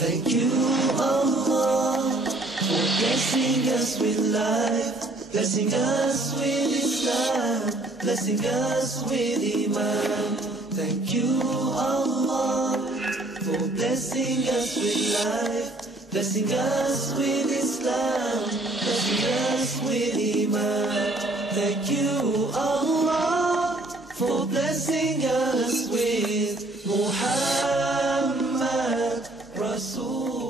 Thank you, Allah, for blessing us with life, blessing us with Islam, blessing us with Iman. Thank you, Allah, for blessing us with life, blessing us with Islam, blessing us with Iman. Thank you, Allah, for blessing us with Muhammad Rasulullah.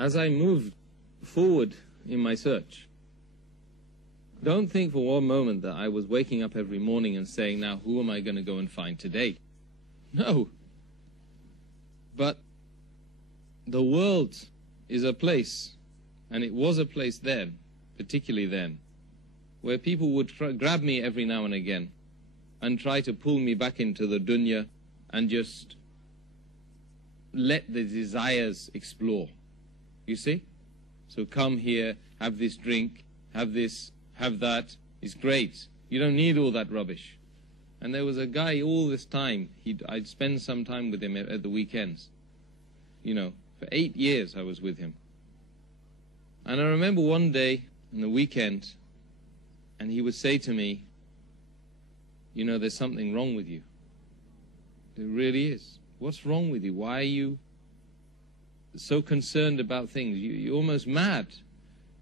As I moved forward in my search, don't think for one moment that I was waking up every morning and saying, now who am I going to go and find today? No. But the world is a place, and it was a place then, particularly then, where people would grab me every now and again and try to pull me back into the dunya and just let the desires explore. You see? So come here, have this drink, have this, have that. It's great. You don't need all that rubbish. And there was a guy all this time, I'd spend some time with him at the weekends. You know, for 8 years I was with him. And I remember one day in the weekend, and he would say to me, you know, there's something wrong with you. There really is. What's wrong with you? Why are you so concerned about things? You're almost mad.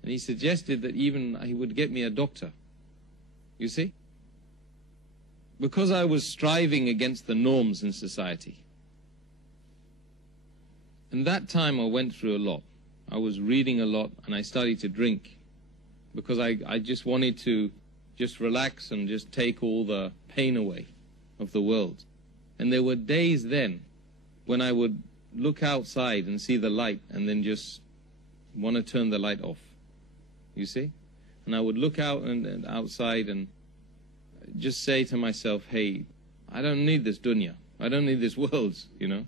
And he suggested that even he would get me a doctor. You see? Because I was striving against the norms in society. And that time I went through a lot. I was reading a lot, and I started to drink because I just wanted to just relax and just take all the pain away of the world. And there were days then when I would look outside and see the light and then just want to turn the light off. You see? And I would look out and outside and just say to myself, hey, I don't need this dunya. I don't need this world, you know.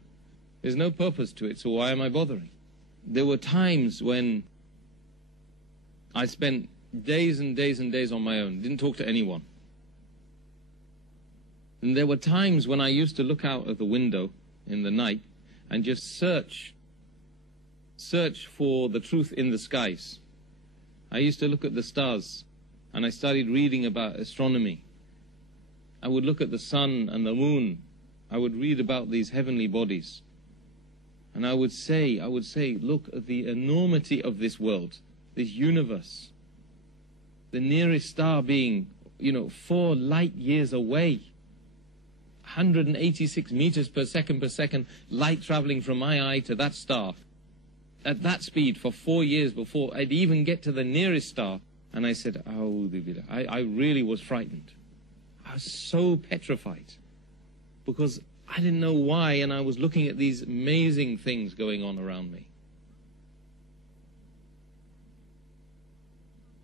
There's no purpose to it, so why am I bothering? There were times when I spent days and days and days on my own, didn't talk to anyone. And there were times when I used to look out of the window in the night and just search for the truth in the skies. I used to look at the stars, and I started reading about astronomy. I would look at the sun and the moon. I would read about these heavenly bodies. And I would say, look at the enormity of this world, this universe. The nearest star being, 4 light years away. 186 meters per second, light traveling from my eye to that star at that speed for 4 years before I'd even get to the nearest star. And I said, I really was frightened. I was so petrified because I didn't know why, and I was looking at these amazing things going on around me.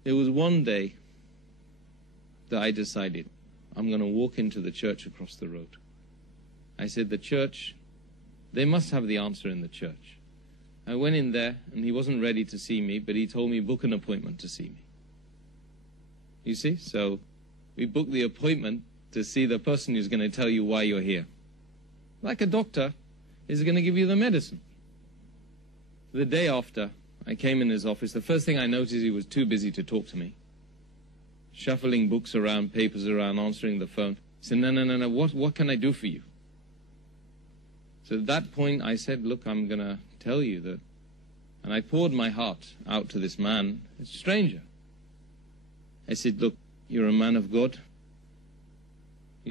There was one day that I decided I'm going to walk into the church across the road. I said, the church, they must have the answer in the church. I went in there, and he wasn't ready to see me, but he told me, book an appointment to see me. You see? So we booked the appointment to see the person who's going to tell you why you're here. Like a doctor is going to give you the medicine. The day after, I came in his office. The first thing I noticed, he was too busy to talk to me. Shuffling books around, papers around, answering the phone. He said, no, what can I do for you? So at that point, I said, look, I'm going to tell you that. And I poured my heart out to this man, a stranger. I said, look, you're a man of God.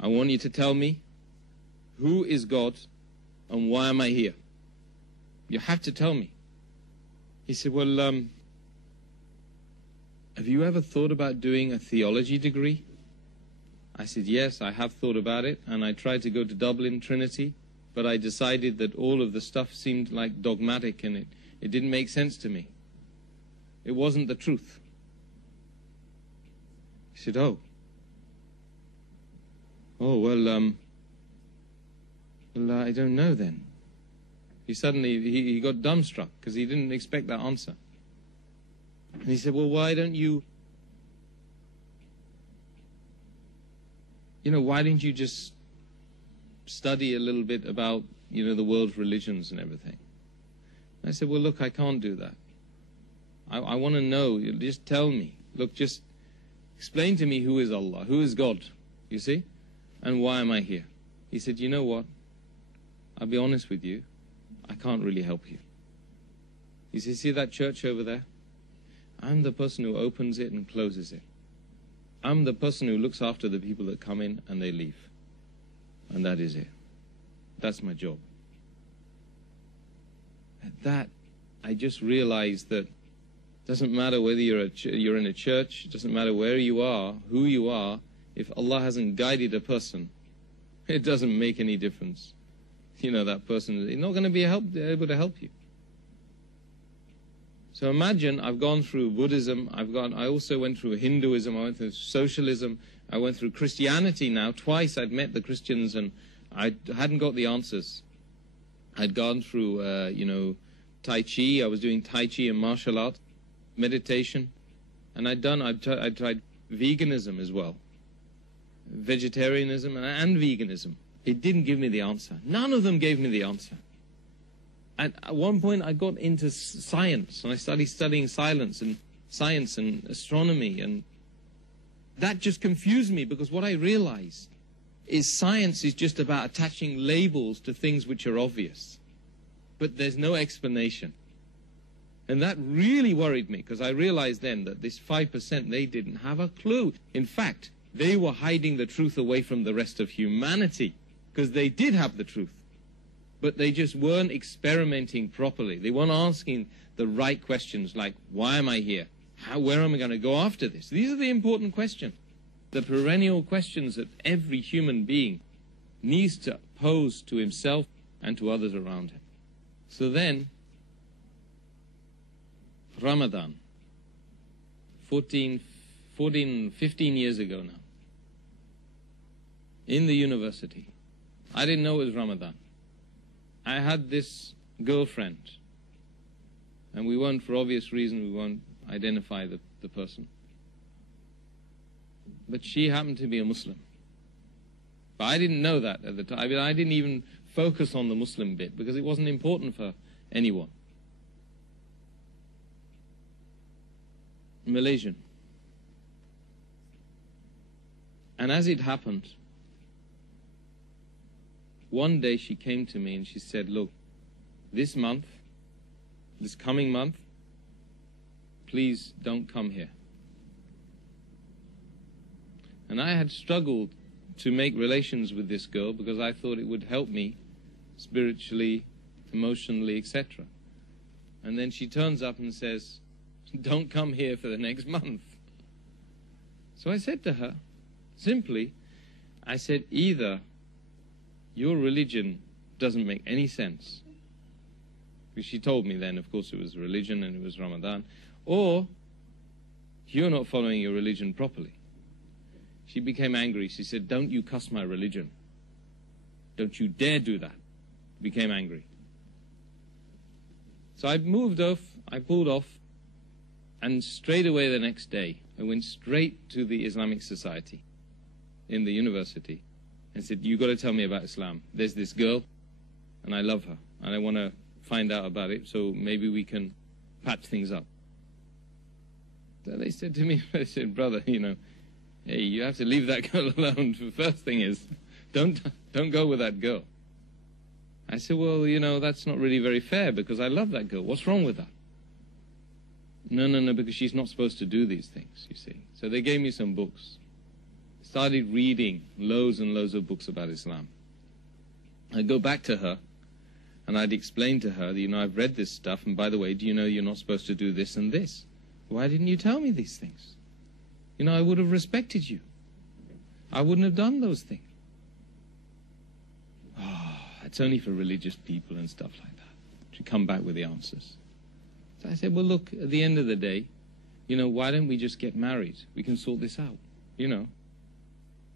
I want you to tell me, who is God and why am I here? You have to tell me. He said, well, have you ever thought about doing a theology degree? I said, yes, I have thought about it, and I tried to go to Dublin, Trinity, but I decided that all of the stuff seemed like dogmatic and it didn't make sense to me. It wasn't the truth. He said, oh, well, I don't know then. He got dumbstruck because he didn't expect that answer. And he said, well, why don't you, why didn't you just study a little bit about, the world's religions and everything? And I said, well, look, I can't do that. I want to know. Just tell me. Look, just explain to me who is Allah, who is God, you see, and why am I here? He said, you know what? I'll be honest with you. I can't really help you. He said, see that church over there? I'm the person who opens it and closes it. I'm the person who looks after the people that come in and they leave. And that is it. That's my job. At that, I just realized that it doesn't matter whether you're in a church, it doesn't matter where you are, who you are, if Allah hasn't guided a person, it doesn't make any difference. That person is not going to be able to help you. So imagine I've gone through Buddhism, I also went through Hinduism, I went through socialism, I went through Christianity now. Twice I'd met the Christians and I hadn't got the answers. I'd gone through, Tai Chi, I was doing Tai Chi and martial arts, meditation, and I'd tried veganism as well. Vegetarianism and veganism. It didn't give me the answer. None of them gave me the answer. At one point I got into science and I started studying science and astronomy, and that just confused me because what I realized is science is just about attaching labels to things which are obvious. But there's no explanation. And that really worried me because I realized then that this 5%, they didn't have a clue. In fact, they were hiding the truth away from the rest of humanity because they did have the truth. But they just weren't experimenting properly. They weren't asking the right questions like, why am I here? Where am I going to go after this? These are the important questions. The perennial questions that every human being needs to pose to himself and to others around him. So then, Ramadan, 15 years ago now, in the university, I didn't know it was Ramadan. I had this girlfriend, and we won't, for obvious reasons, we won't identify the person. But she happened to be a Muslim. But I didn't know that at the time. I didn't even focus on the Muslim bit because it wasn't important for anyone. Malaysian. And as it happened, one day she came to me and she said, look, this coming month, please don't come here. And I had struggled to make relations with this girl because I thought it would help me spiritually, emotionally, etc. And then she turns up and says, don't come here for the next month. So I said to her, simply, I said, either your religion doesn't make any sense, because she told me then, of course, it was religion and it was Ramadan, or you're not following your religion properly. She became angry. She said, don't you cuss my religion. Don't you dare do that. Became angry. So I pulled off, and straight away the next day, I went straight to the Islamic Society in the university and said, you've got to tell me about Islam. There's this girl, and I love her, and I want to find out about it, so maybe we can patch things up. So they said to me, they said, brother, hey, you have to leave that girl alone. The first thing is, don't go with that girl. I said, well, that's not really very fair because I love that girl. What's wrong with that? No, because she's not supposed to do these things, you see. So they gave me some books. Started reading loads and loads of books about Islam. I'd go back to her and I'd explain to her that, I've read this stuff, and by the way, do you know you're not supposed to do this and this? Why didn't you tell me these things? I would have respected you. I wouldn't have done those things. Oh, It's only for religious people and stuff like that, to come back with the answers. So I said, well, look, at the end of the day, you know, why don't we just get married? We can sort this out, you know.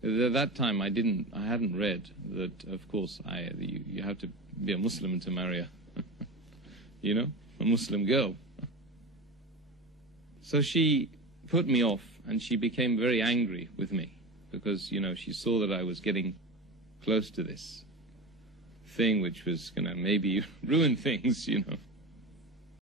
At that time, I hadn't read that, of course, you have to be a Muslim to marry you know, a Muslim girl. So she put me off, and she became very angry with me because, you know, she saw that I was getting close to this thing which was going to maybe ruin things, you know.